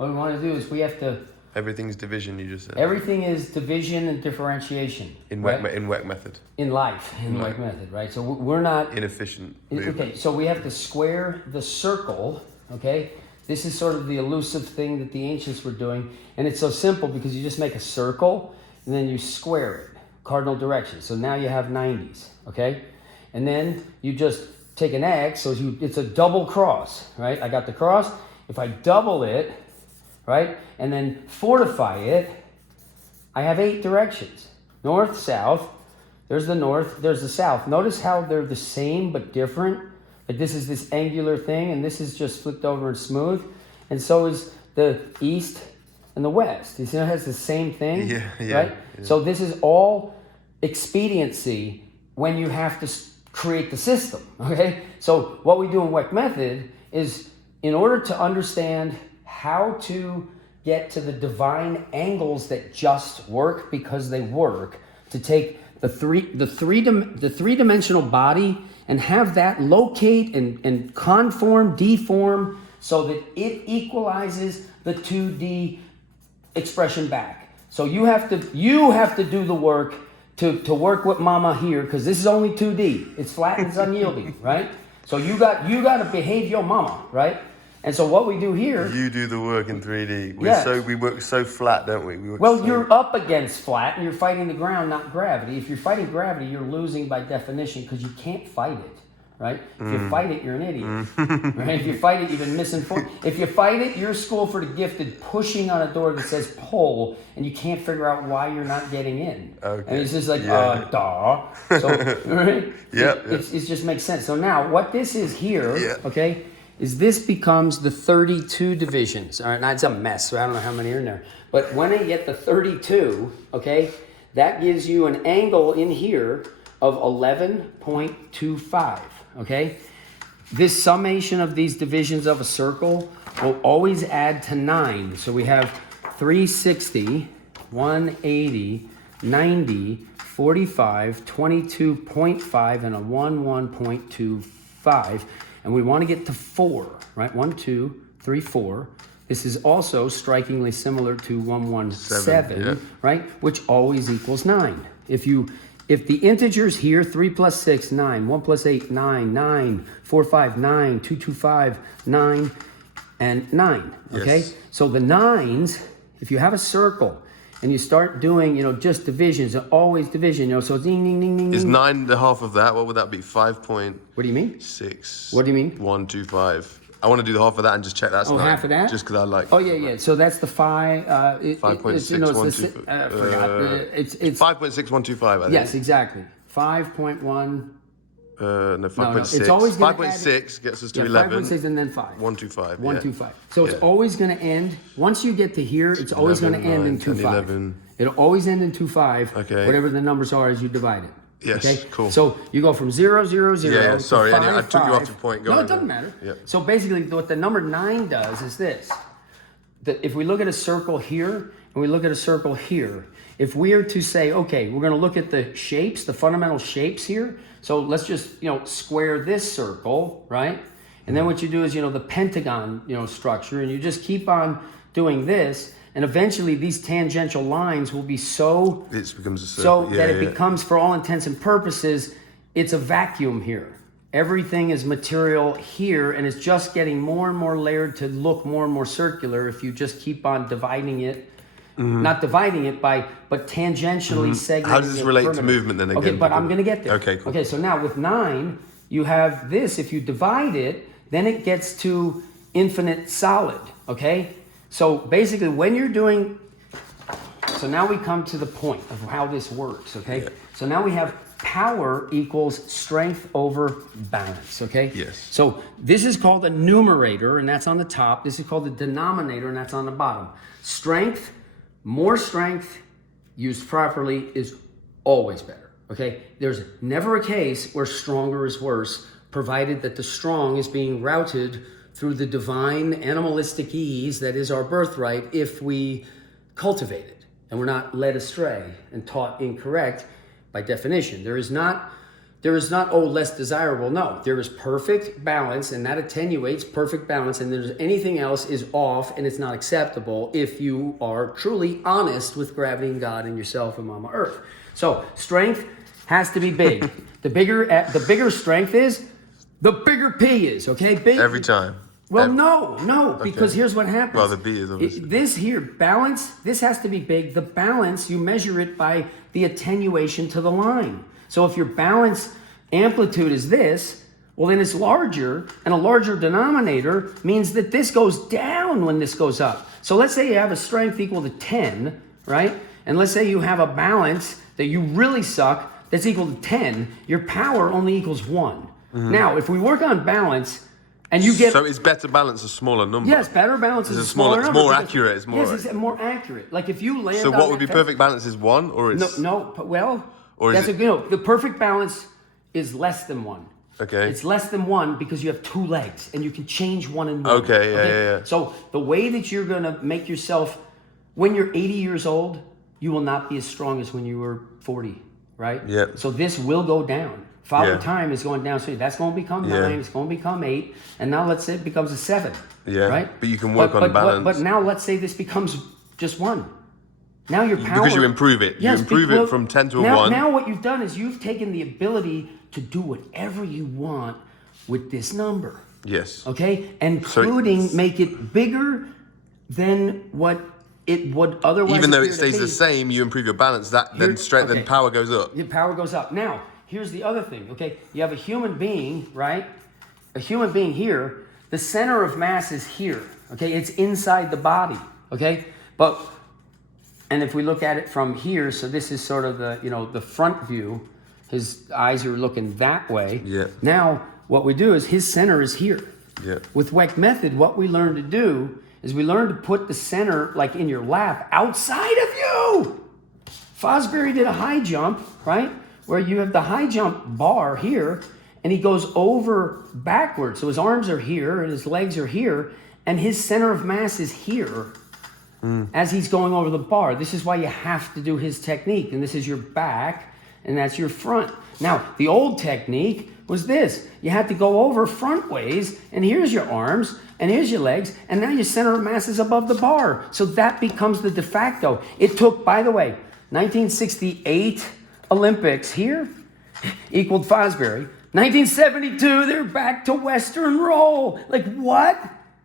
What we want to do is we have to... Everything's division, you just said. Everything is division and differentiation. In right? Weck method. In life, in Weck method, right? So we're not... Inefficient movement. Okay, so we have to square the circle, okay? This is sort of the elusive thing that the ancients were doing. And it's so simple because you just make a circle and then you square it, cardinal direction. So now you have 90s, okay? And then you just take an X, so it's a double cross, right? I got the cross. If I double it, right, and then fortify it, I have 8 directions. North, south, there's the north, there's the south. Notice how they're the same but different. Like this is this angular thing, and this is just flipped over and smooth. And so is the east and the west. You see how it has the same thing? Yeah, right? Yeah. So this is all expediency when you have to create the system, okay? So what we do in Weck method is, in order to understand how to get to the divine angles that just work because they work, to take the three-dimensional body and have that locate and conform, deform, so that it equalizes the 2D expression back. So you have to do the work to work with mama here, because this is only 2D. It's flat and it's unyielding, right? So you got to behave your mama, right? And so what we do here... You do the work in 3D. Yes. We work so flat, don't we? You're up against flat and you're fighting the ground, not gravity. If you're fighting gravity, you're losing by definition because you can't fight it, right? If you fight it, you're an idiot, right? If you fight it, you've been misinformed. If you fight it, you're School for the Gifted pushing on a door that says pull, and you can't figure out why you're not getting in. Okay. And it's just like, duh. So, right? Yep. It just makes sense. So now, what this is here, okay, is this becomes the 32 divisions. All right, now it's a mess, so I don't know how many are in there. But when I get the 32, okay, that gives you an angle in here of 11.25, okay? This summation of these divisions of a circle will always add to 9. So we have 360, 180, 90, 45, 22.5, and a 1.25. And we want to get to 4, right? 1, 2, 3, 4. This is also strikingly similar to 117, right? Which always equals 9. If the integers here, 3 plus 6, 9, 1 plus 8, 9, 9, 4, 5, 9, 2, 2, 5, 9, and 9, okay? Yes. So the 9s, if you have a circle and you start doing, just divisions, always division, so ding, ding, ding, ding. Is 9 the half of that? What would that be? 5.6. What do you mean? What do you mean? 125. I want to do the half of that and just check that's 9. Half of that? Just because I like. Oh yeah. So that's the 5. 5.6125. I forgot. It's 5.6125. I think. Yes, exactly. 5.1. No, 5.6. It's always 5.6 gets us to 11. 5.6 and then 5. 125. 125. So it's always going to end. Once you get to here, it's always going to end in 2.5. It'll always end in 2.5. Okay. Whatever the numbers are as you divide it. Yes, okay? cool. So you go from 0, 0, 0. Yeah, sorry. To 5, anyway, I took you off the point. No, it doesn't matter. Yeah. So basically, what the number 9 does is this. That if we look at a circle here and we look at a circle here, if we are to say, okay, we're going to look at the shapes, the fundamental shapes here. So let's just, square this circle, right? And then what you do is, the pentagon, structure, and you just keep on doing this. And eventually these tangential lines will be so... It becomes a circle. So that it becomes, for all intents and purposes, it's a vacuum here. Everything is material here, and it's just getting more and more layered to look more and more circular if you just keep on dividing it. Not dividing it but tangentially segmenting it. How does this relate to movement then again? Okay, but I'm going to get there. Okay, cool. Okay, so now with 9, you have this. If you divide it, then it gets to infinite solid, okay? So basically when you're doing... So now we come to the point of how this works, okay? Yeah. So now we have power equals strength over balance, okay? Yes. So this is called a numerator, and that's on the top. This is called the denominator, and that's on the bottom. Strength, more strength used properly is always better, okay? There's never a case where stronger is worse, provided that the strong is being routed through the divine animalistic ease that is our birthright if we cultivate it and we're not led astray and taught incorrect by definition. There is not There is not, oh, less desirable. No, there is perfect balance, and that attenuates perfect balance, and there's anything else is off, and it's not acceptable if you are truly honest with gravity and God and yourself and Mama Earth. So strength has to be big. The bigger strength is, the bigger P is, okay? Big. Every time. Well, no, because here's what happens. Well, the B is obviously. This here, balance, this has to be big. The balance, you measure it by the attenuation to the line. So if your balance amplitude is this, well, then it's larger, and a larger denominator means that this goes down when this goes up. So let's say you have a strength equal to 10, right? And let's say you have a balance that you really suck that's equal to 10. Your power only equals 1. Now, if we work on balance, and you get... So it's better balance a smaller number? Yes, better balance is a smaller number. It's more accurate. It's more... Yes, it's more accurate. Like if you land So what would be perfect balance is 1, or is... Well, or is the perfect balance is less than 1. Okay. It's less than 1 because you have 2 legs, and you can change 1 and 1. Okay, yeah. So the way that you're going to make yourself... When you're 80 years old, you will not be as strong as when you were 40, right? Yeah. So this will go down. Father time is going down, so that's going to become 9, it's going to become 8, and now let's say it becomes a 7. Yeah, right? But you can work on balance. But now let's say this becomes just 1. Now your power... Because you improve it. Yes, you improve it from 10 to a 1. Now what you've done is you've taken the ability to do whatever you want with this number. Yes. Okay? Including make it bigger than what it would otherwise Even though it appear to stays be. the same, you improve your balance, then strength and power goes up. Your power goes up. Now, here's the other thing, okay? You have a human being, right? A human being here. The center of mass is here, okay? It's inside the body, okay? And if we look at it from here, so this is sort of the front view. His eyes are looking that way. Yeah. Now, what we do is his center is here. Yeah. With Weck method, what we learn to do is we learn to put the center like in your lap outside of you. Fosbury did a high jump, right? Where you have the high jump bar here, and he goes over backwards. So his arms are here, and his legs are here, and his center of mass is here as he's going over the bar. This is why you have to do his technique, and this is your back, and that's your front. Now, the old technique was this. You had to go over front ways, and here's your arms, and here's your legs, and now your center of mass is above the bar. So that becomes the de facto. It took, by the way, 1968 Olympics here equaled Fosbury. 1972, they're back to Western roll. Like, what?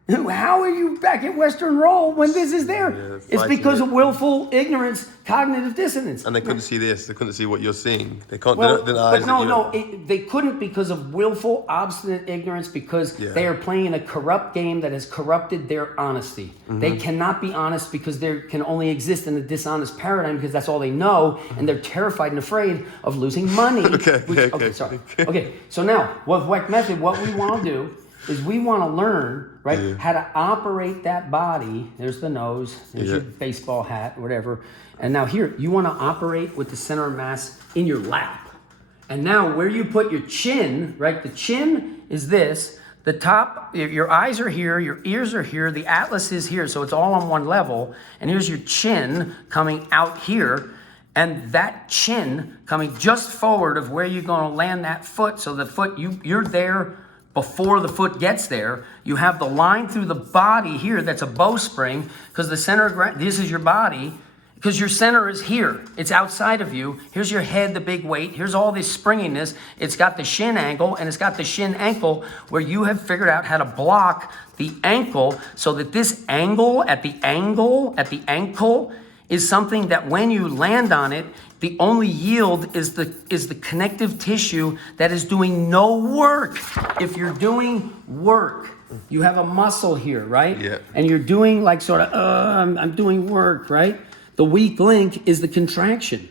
How are you back at Western roll when this is there? Yeah, it's because of willful ignorance, cognitive dissonance. And they couldn't see this. They couldn't see what you're seeing. They can't. Well, but they couldn't because of willful, obstinate ignorance because they are playing a corrupt game that has corrupted their honesty. They cannot be honest because they can only exist in a dishonest paradigm because that's all they know, and they're terrified and afraid of losing money. Okay, so now, with Weck method, what we want to do is we want to learn, right, how to operate that body. There's the nose, there's your baseball hat, whatever. And now here, you want to operate with the center of mass in your lap. And now where you put your chin, right, the chin is this. The top, your eyes are here, your ears are here, the atlas is here, so it's all on one level. And here's your chin coming out here. And that chin coming just forward of where you're going to land that foot. So the foot, you're there before the foot gets there. You have the line through the body here that's a bowspring because the center of this is your body because your center is here. It's outside of you. Here's your head, the big weight. Here's all this springiness. It's got the shin angle and it's got the shin ankle where you have figured out how to block the ankle so that this angle at the ankle is something that when you land on it, the only yield is the connective tissue that is doing no work. If you're doing work, you have a muscle here, right? Yeah. And you're doing like sort of, I'm doing work, right? The weak link is the contraction.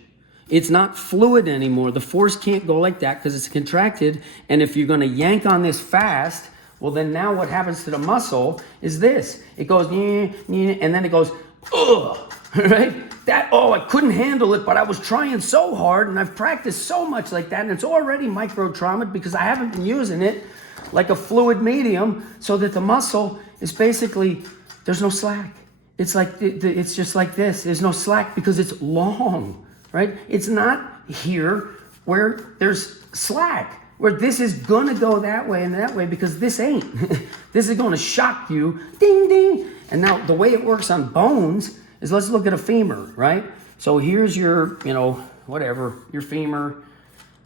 It's not fluid anymore. The force can't go like that because it's contracted. And if you're going to yank on this fast, well, then now what happens to the muscle is this. It goes, and then it goes, ugh. Right? I couldn't handle it, but I was trying so hard and I've practiced so much like that and it's already micro-traumatized because I haven't been using it like a fluid medium so that the muscle is basically, there's no slack. It's like, it's just like this. There's no slack because it's long, right? It's not here where there's slack, where this is gonna go that way and that way because this ain't. This is gonna shock you, ding, ding. And now the way it works on bones is, let's look at a femur, right? So here's your, whatever, your femur,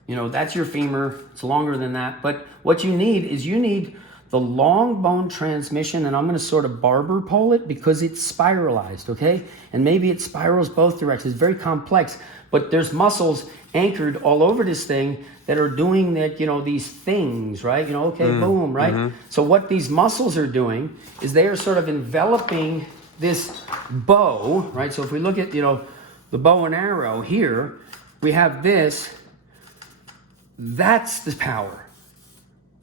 that's your femur. It's longer than that. But what you need the long bone transmission, and I'm gonna sort of barber pole it because it's spiralized, okay? And maybe it spirals both directions. It's very complex, but there's muscles anchored all over this thing that are doing that, these things, right? Boom, right? Mm-hmm. So what these muscles are doing is they are sort of enveloping this bow, right? So if we look at, the bow and arrow here, we have this. That's the power.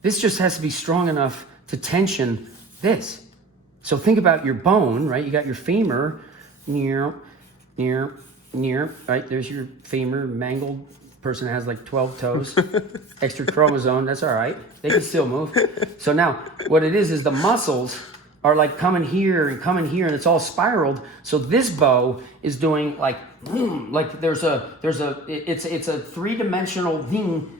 This just has to be strong enough to tension this. So think about your bone, right? You got your femur, near, right? There's your femur, mangled person has like 12 toes, extra chromosome, that's all right. They can still move. So now what it is the muscles are like coming here, and it's all spiraled. So this bow is doing like it's a three-dimensional thing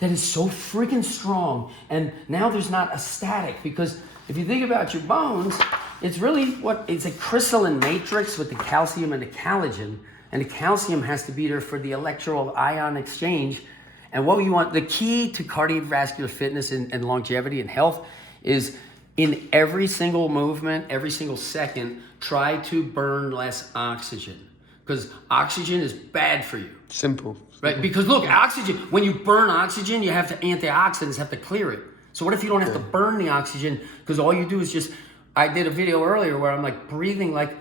that is so freaking strong. And now there's not a static, because if you think about your bones, it's really it's a crystalline matrix with the calcium and the collagen. And the calcium has to be there for the electrical ion exchange. And what you want, the key to cardiovascular fitness and longevity and health is in every single movement, every single second, try to burn less oxygen. Because oxygen is bad for you. Simple. Right? Because look, oxygen, when you burn oxygen, you have to, antioxidants have to clear it. So what if you don't have to burn the oxygen? Because all you do is I did a video earlier where I'm like breathing like,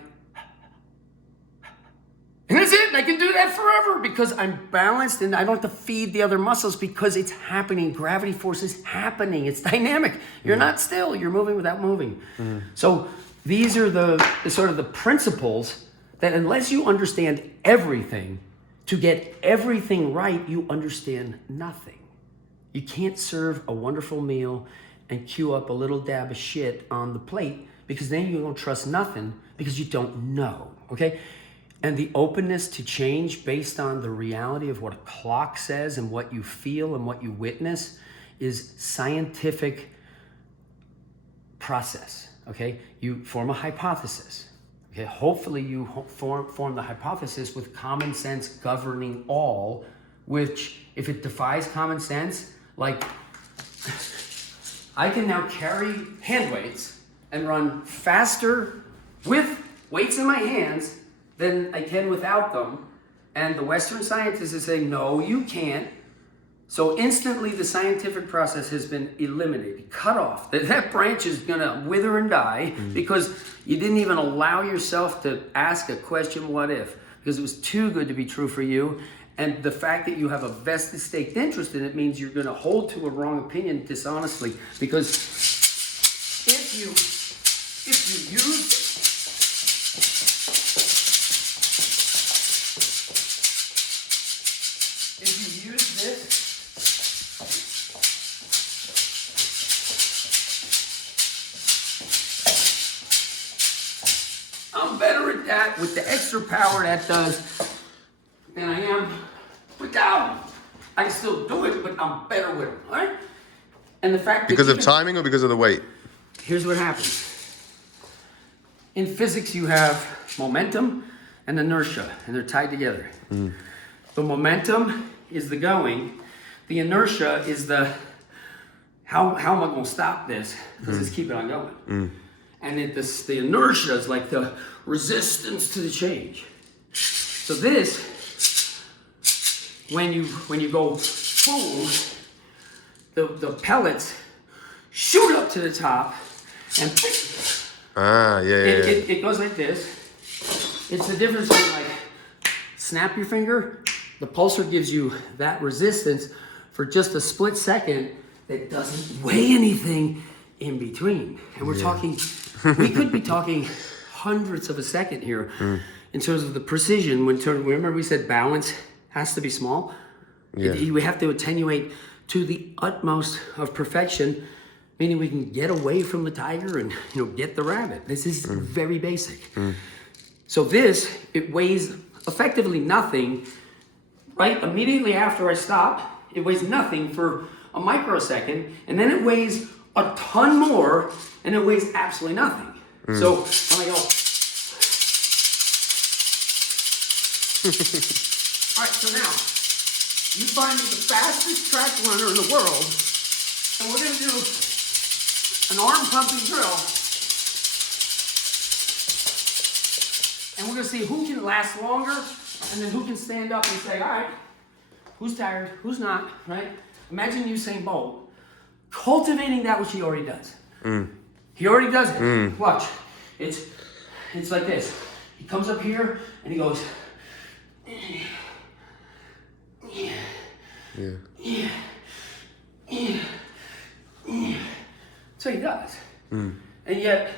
and that's it. I can do that forever because I'm balanced and I don't have to feed the other muscles because it's happening. Gravity force is happening. It's dynamic. You're not still. You're moving without moving. Mm-hmm. So these are the sort of the principles that, unless you understand everything, to get everything right, you understand nothing. You can't serve a wonderful meal and cue up a little dab of shit on the plate, because then you don't trust nothing because you don't know, okay? And the openness to change based on the reality of what a clock says and what you feel and what you witness is scientific process, okay? You form a hypothesis, okay? Hopefully you form the hypothesis with common sense governing all, which if it defies common sense, like I can now carry hand weights and run faster with weights in my hands than I can without them. And the Western scientists are saying, no, you can't. So instantly the scientific process has been eliminated, cut off. That branch is gonna wither and die because you didn't even allow yourself to ask a question, what if? Because it was too good to be true for you. And the fact that you have a vested staked interest in it means you're gonna hold to a wrong opinion dishonestly. Because if you use this, I'm better at that with the extra power that does than I am without. I can still do it, but I'm better with it, all right? And the fact that because of timing or because of the weight? Here's what happens. In physics, you have momentum and inertia, and they're tied together. The momentum is the going. The inertia is the how am I going to stop this? Because it's keeping on going. And the inertia is like the resistance to the change. So this, when you go boom, the pellets shoot up to the top and it goes like this. It's the difference between like snap your finger. The pulsar gives you that resistance for just a split second that doesn't weigh anything in between. And we're talking, we could be talking hundredths of a second here in terms of the precision. Remember we said balance has to be small? We have to attenuate to the utmost of perfection, meaning we can get away from the tiger and get the rabbit. This is very basic. So this, it weighs effectively nothing, right? Immediately after I stop, it weighs nothing for a microsecond, and then it weighs a ton more, and it weighs absolutely nothing. So when I go, all right, so now, you find me the fastest track runner in the world, and we're gonna do an arm pumping drill, and we're gonna see who can last longer, and then who can stand up and say, all right, who's tired, who's not, right? Imagine Usain Bolt cultivating that which he already does. He already does it. Watch. It's like this. He comes up here and he goes. That's what he does. And yet,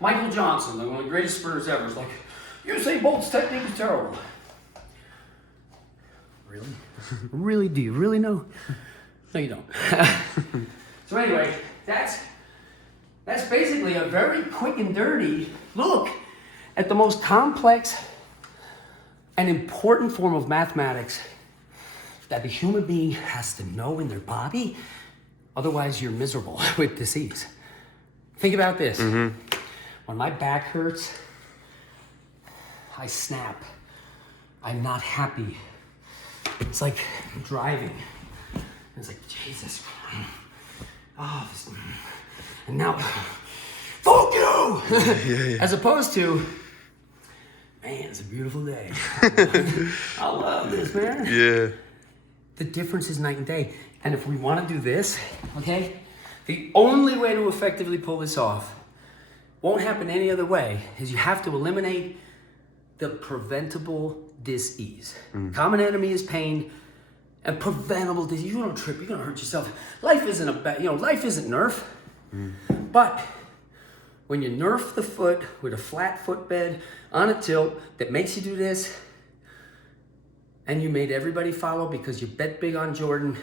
Michael Johnson, one of the greatest sprinters ever, is like, Usain Bolt's technique is terrible. Really? Really? Do you really know? No, you don't. So anyway, that's basically a very quick and dirty look at the most complex and important form of mathematics that the human being has to know in their body. Otherwise, you're miserable with disease. Think about this. When my back hurts, I snap. I'm not happy. It's like driving. It's like, Jesus. Oh, and now, fuck you! As opposed to, man, it's a beautiful day. I love this, man. Yeah. The difference is night and day. And if we want to do this, okay, the only way to effectively pull this off, won't happen any other way, is you have to eliminate the preventable dis-ease. Common enemy is pain, and preventable disease. You don't trip, you're gonna hurt yourself. Life isn't life isn't Nerf. But when you Nerf the foot with a flat footbed on a tilt that makes you do this, and you made everybody follow because you bet big on Jordan,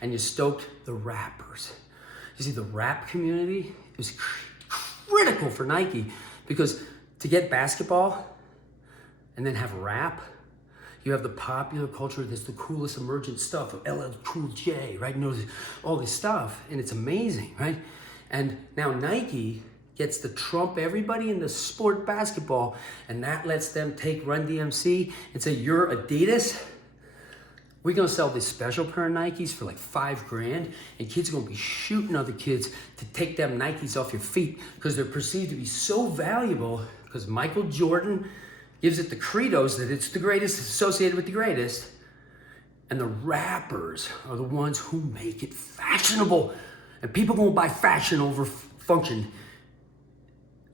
and you stoked the rappers. You see, the rap community is critical for Nike, because to get basketball and then have rap, you have the popular culture that's the coolest emergent stuff of LL Cool J, right? You know, all this stuff, and it's amazing, right? And now Nike gets to trump everybody in the sport basketball, and that lets them take Run DMC and say, you're Adidas, we're gonna sell this special pair of Nikes for like $5,000, and kids are gonna be shooting other kids to take them Nikes off your feet because they're perceived to be so valuable, because Michael Jordan gives it the credos that it's the greatest, associated with the greatest, and the rappers are the ones who make it fashionable, and people gonna buy fashion over function.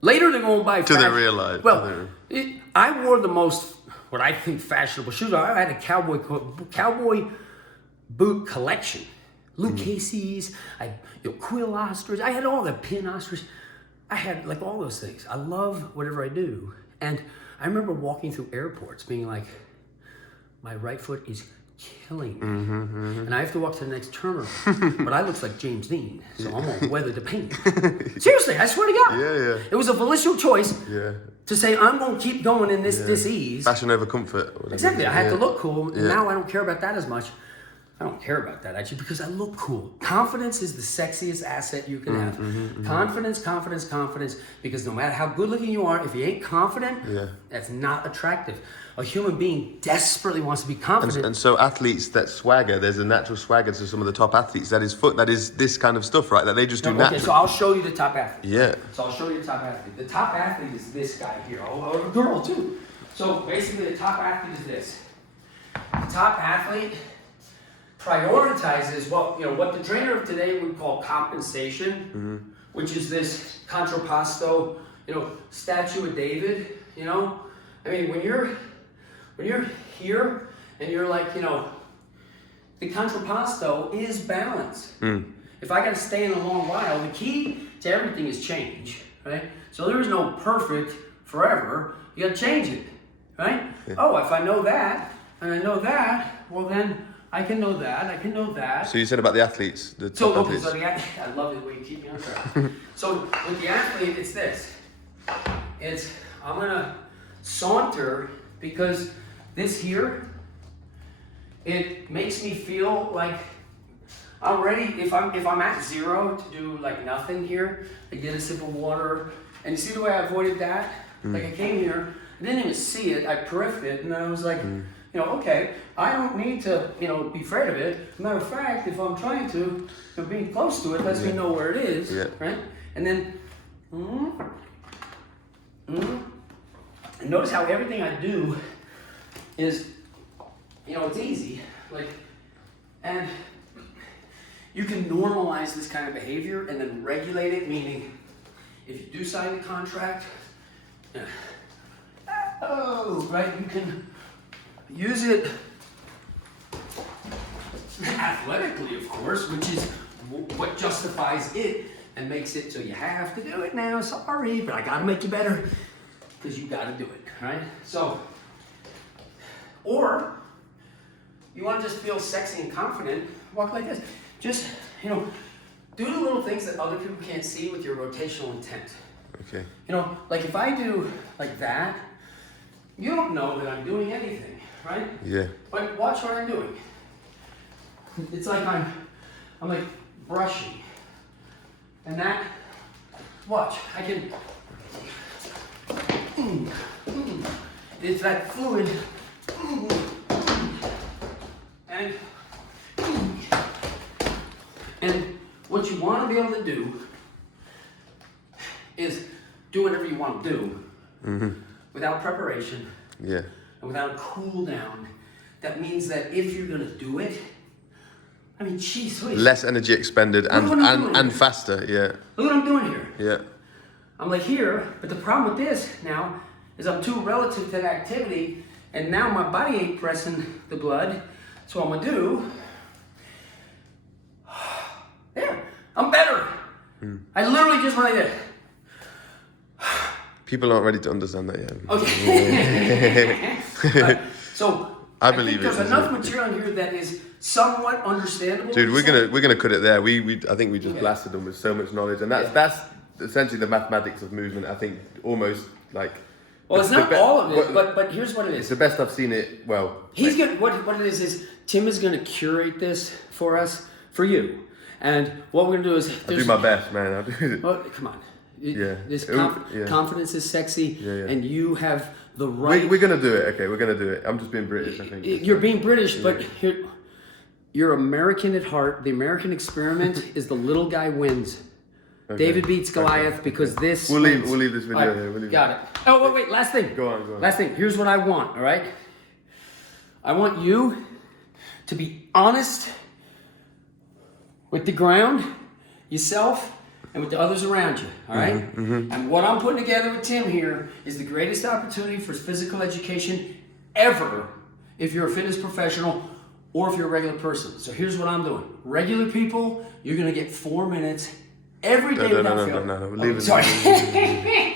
Later they're gonna buy fashion. Do they realize? Well, I wore the most, what I think, fashionable shoes. I had a cowboy boot collection. Luke Casey's, Quill Ostrich. I had all the pin ostrich. I had like all those things. I love whatever I do. And I remember walking through airports being like, my right foot is killing me. And I have to walk to the next terminal. But I look like James Dean, so I'm gonna weather the pain. Seriously, I swear to God. Yeah. It was a volitional choice to say, I'm gonna keep going in this disease. Fashion over comfort. Exactly, I had to look cool. Now I don't care about that as much. I don't care about that actually, because I look cool. Confidence is the sexiest asset you can have. Confidence, because no matter how good looking you are, if you ain't confident, that's not attractive. A human being desperately wants to be confident. And so athletes that swagger, there's a natural swagger to some of the top athletes. That is this kind of stuff, right? That they just do naturally. Okay, so I'll show you the top athlete. Yeah. So I'll show you the top athlete. The top athlete is this guy here, or a girl too. So basically the top athlete is this. The top athlete prioritizes what the trainer of today would call compensation, which is this contrapposto, statue of David. I mean, when you're here and you're like, the contrapposto is balance. If I got to stay in a long while, the key to everything is change, right? So there is no perfect forever. You got to change it, right? Yeah. Oh, if I know that and I know that, well then I can know that. I can know that. So you said about the athletes, the top athletes. So I love the way you keep me on track. So with the athlete, it's this. I'm gonna saunter, because this here it makes me feel like I'm ready. If I'm at zero to do like nothing here, I get a sip of water, and you see the way I avoided that? Like I came here, I didn't even see it, I periffed it, and I was like, you know, okay, I don't need to, you know, be afraid of it. Matter of fact, if I'm trying to, you know, being close to it lets me know where it is, right? And then, and notice how everything I do is, you know, it's easy, like, and you can normalize this kind of behavior and then regulate it, meaning if you do sign the contract, right, you can use it athletically, of course, which is what justifies it and makes it so you have to do it now. Sorry, but I gotta make you better because you gotta do it, right? So, or you want to just feel sexy and confident, walk like this. Just, you know, do the little things that other people can't see with your rotational intent. Okay. You know, like if I do like that, you don't know that I'm doing anything, right? Yeah. But watch what I'm doing. It's like I'm like brushing. And that, watch, I can, it's that fluid, and what you want to be able to do is do whatever you want to do without preparation and without a cool down. That means that if you're going to do it, I mean, geez, less energy expended and faster, Look what I'm doing here. Yeah. I'm like here, but the problem with this now is I'm too relative to that activity, and now my body ain't pressing the blood. So what I'm gonna do, there, I'm better. I literally just went like this. People aren't ready to understand that yet. Okay. So I believe think there's enough material in here that is somewhat understandable. Dude, we're gonna cut it there. I think we just blasted them with so much knowledge, and that's essentially the mathematics of movement. I think almost like. Well, it's not all of it, but here's what it is. It's the best I've seen it. Well, he's gonna what it is Tim is gonna curate this for us, for you, and what we're gonna do is I'll do my best, man. I'll do it. Well, come on. This Yeah. confidence is sexy, and you have the right. We're gonna do it. Okay, we're gonna do it. I'm just being British, I think. You're being British, but you're American at heart. The American experiment is the little guy wins. Okay. David beats Goliath because this. We'll leave this video here. Got it. Oh wait. Last thing. Go on. Last thing. Here's what I want. All right. I want you to be honest with the ground, yourself, and with the others around you, all right? And what I'm putting together with Tim here is the greatest opportunity for physical education ever if you're a fitness professional or if you're a regular person. So here's what I'm doing. Regular people, you're gonna get 4 minutes every day without fail. No. Leave it. Sorry.